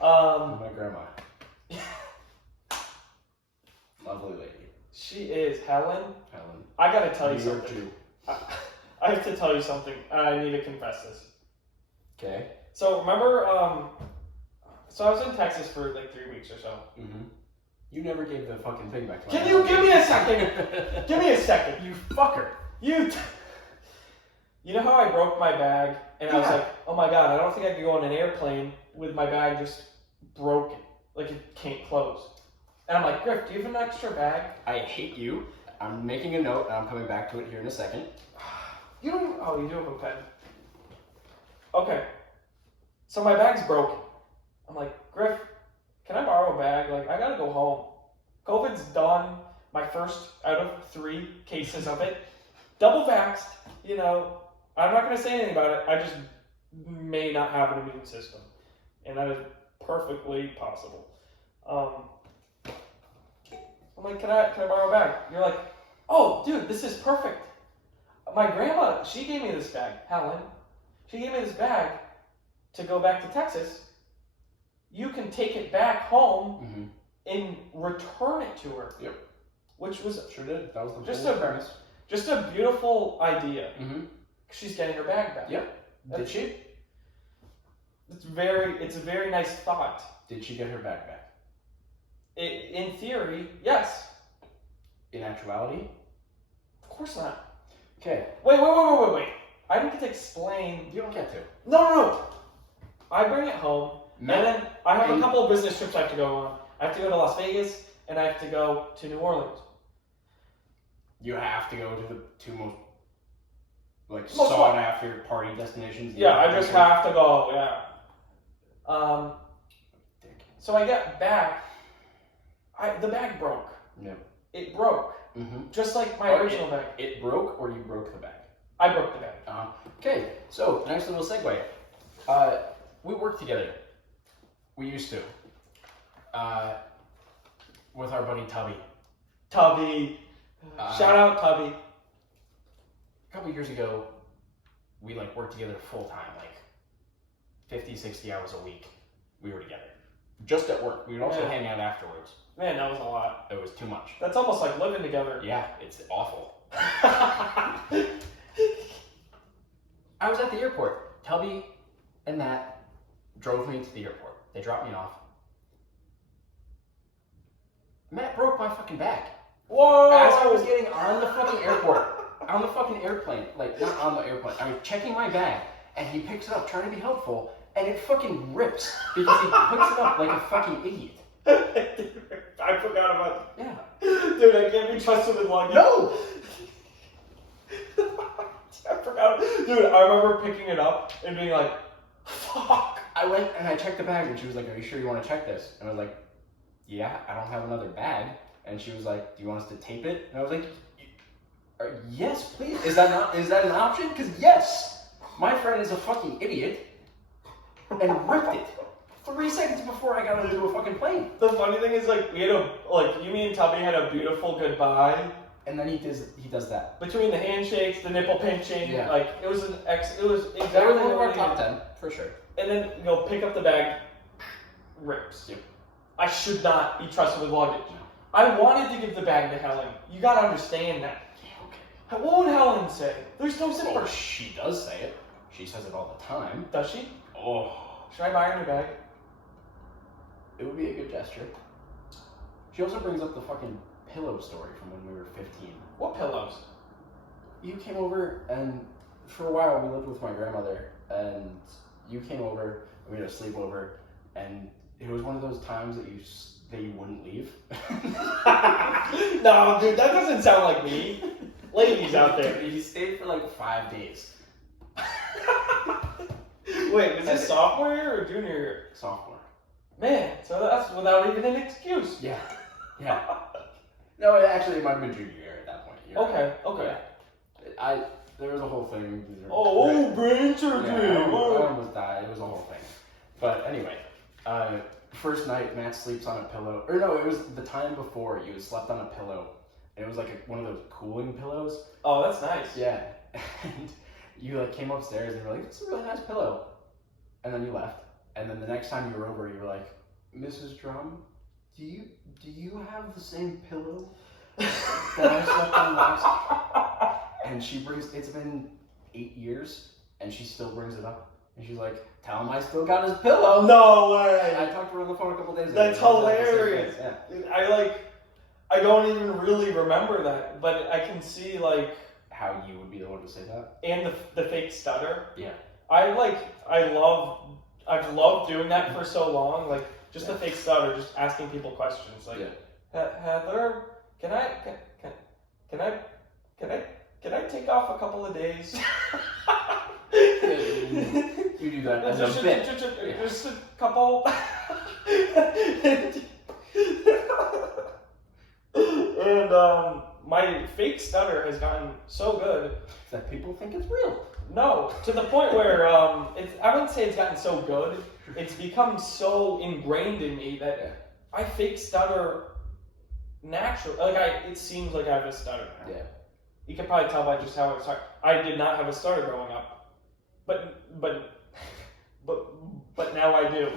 My grandma. Lovely lady. She is Helen. Helen. I gotta tell you New York something. Jew. I have to tell you something. I need to confess this. Okay. So remember, so I was in Texas for like 3 weeks or so. Mm-hmm. You never gave the fucking thing back to me. Can you give me a second? Give me a second. You fucker. You know how I broke my bag and I was like, oh my god, I don't think I could go on an airplane with my bag just broken. Like it can't close. And I'm like, Griff, do you have an extra bag? I hate you. I'm making a note and I'm coming back to it here in a second. You don't. Oh, you do have a pen. Okay. So my bag's broken. I'm like, Griff, can I borrow a bag? Like, I gotta go home. COVID's done. My first out of 3 cases of it. Double vaxxed. You know, I'm not gonna say anything about it. I just may not have an immune system, and that is perfectly possible. I'm like, can I borrow a bag? You're like, oh, dude, this is perfect. My grandma, she gave me this bag, Helen. She gave me this bag to go back to Texas. You can take it back home and return it to her. Yep. Which was Sure did. That was the just premise. Just a beautiful idea. Mm-hmm. She's getting her bag back. Yep. Did she? It's a very nice thought. Did she get her bag back? In theory, yes. In actuality? Of course not. Okay. Wait. I didn't get to explain. You don't get to. No. I bring it home, No. and then I have a couple of business trips I have to go on. I have to go to Las Vegas, and I have to go to New Orleans. You have to go to the 2 most Most sought after party destinations. Yeah, I just have to go. Yeah. So I get back. The bag broke. Yeah. It broke. Mm-hmm. Just like my original bag. It broke, or you broke the bag? I broke the bag. Okay, so nice little segue. We work together. We used to. With our buddy Tubby. Tubby. Shout out Tubby. A couple years ago, we worked together full time, 50, 60 hours a week. We were together. Just at work. We would also hang out afterwards. Man, that was a lot. It was too much. That's almost like living together. Yeah, it's awful. I was at the airport. Tubby and Matt drove me to the airport. They dropped me off. Matt broke my fucking bag. Whoa! As I was getting on the fucking airport, on the fucking airplane, not on the airplane, I was checking my bag, and he picks it up, trying to be helpful, and it fucking rips, because he picks it up like a fucking idiot. I forgot about Yeah. Dude, I can't be trusted with luggage. No! I forgot. Dude, I remember picking it up and being like, fuck. I went and I checked the bag, and she was like, are you sure you want to check this? And I was like, yeah, I don't have another bag. And she was like, do you want us to tape it? And I was like, yes, please. Is that an option? Because yes, my friend is a fucking idiot and ripped it 3 seconds before I got onto a fucking plane. The funny thing is, we had you, me, and Tubby had a beautiful goodbye. And then he does that. Between the handshakes, the nipple pinching, yeah. it was exactly one of our top 10, for sure. And then you go pick up the bag, rips. Yep. I should not be trusted with luggage. I wanted to give the bag to Helen. You gotta understand that. Yeah, okay. What would Helen say? There's no zipper. Oh, she does say it. She says it all the time. Does she? Oh. Should I buy her a new bag? It would be a good gesture. She also brings up the fucking pillow story from when we were 15. What pillows? You came over, and for a while we lived with my grandmother, and you came over, and we had a sleepover, and it was one of those times that you wouldn't leave. No, dude, that doesn't sound like me. Ladies out there. He stayed for 5 days. Wait, was this sophomore year or junior year? Sophomore. Man, so that's without even an excuse. Yeah. No, it might have been junior year at that point. Okay. Yeah. There was a whole thing. Brain surgery. Yeah, I almost died. It was a whole thing. But anyway, first night, Matt sleeps on a pillow. Or no, it was the time before. You slept on a pillow. And it was one of those cooling pillows. Oh, that's nice. Yeah. And you came upstairs and were like, it's a really nice pillow. And then you left. And then the next time you were over, you were like, Mrs. Drum, do you have the same pillow that I slept on last? And she brings, it's been 8 years, and she still brings it up. And she's like, tell him I still got his pillow. No way. I talked to her on the phone a couple days ago. That's hilarious. Yeah. Dude, I don't even really remember that, but I can see like how you would be the one to say that. And the fake stutter. Yeah. I've loved doing that for so long. Like just the fake stutter, just asking people questions. Like, Heather, can I take off a couple of days? You do that as a bit. Just a couple. And my fake stutter has gotten so good that people think it's real. No, to the point where I wouldn't say it's gotten so good. It's become so ingrained in me that I fake stutter naturally. It seems like I have a stutter now. Yeah. You can probably tell by just how it's hard. I did not have a stutter growing up, but now I do.